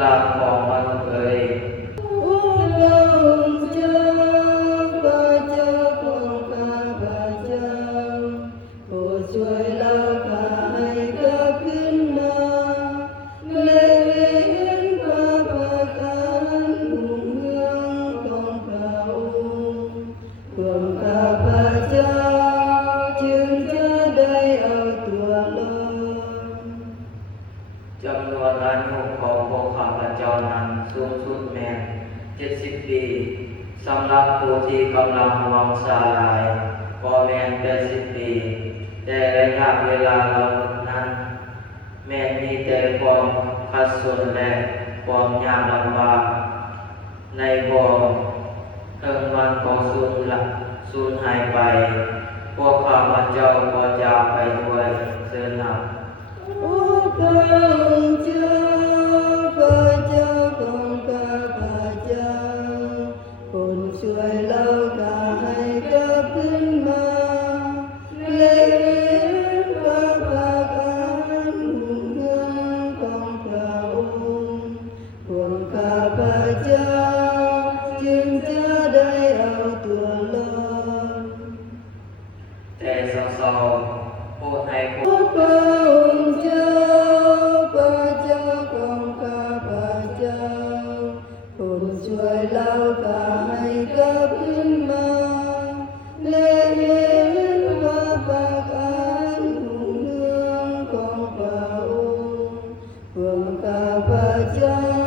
ลาของมนุษย์เอ๋ยช่วยเราข้าให้กลับขึ้นมาและเห็นความประการรุ่งเรืองของพระองค์พวกข้าพเจ้าจึงจะได้เอาตัวรอด จำนวนอายุของพวกข้าพเจ้านั้นสูงสุดแม้70 ปีสำหรับผู้ที่กำลังมองสาลายก็แม้น80 ปีแต่ระยะเวลาเหล่านั้นแม้นมีแต่ความขัดสนและความยากลำบากในบ่เทิงวันก็สูญหายไปพวกข้าพเจ้าก็จากไปด้วยเสนาโอ้พระองค์เจ้าพระเจ้าของข้าพเจ้าโปรดช่วยเราข้าให้กลับขึ้นมาและเห็นความประการรุ่งเรืองของพระองค์พวกข้าพเจ้าจึงจะได้เอาตัวรอด แต่เศร้าๆโปรดให้พวก พระองค์เจ้าพระเจ้าของข้าพเจ้าโปรดช่วยเราข้าให้กลับขึ้นมาและเห็นความประการรุ่งเรืองของพระองค์พวกข้าพเจ้า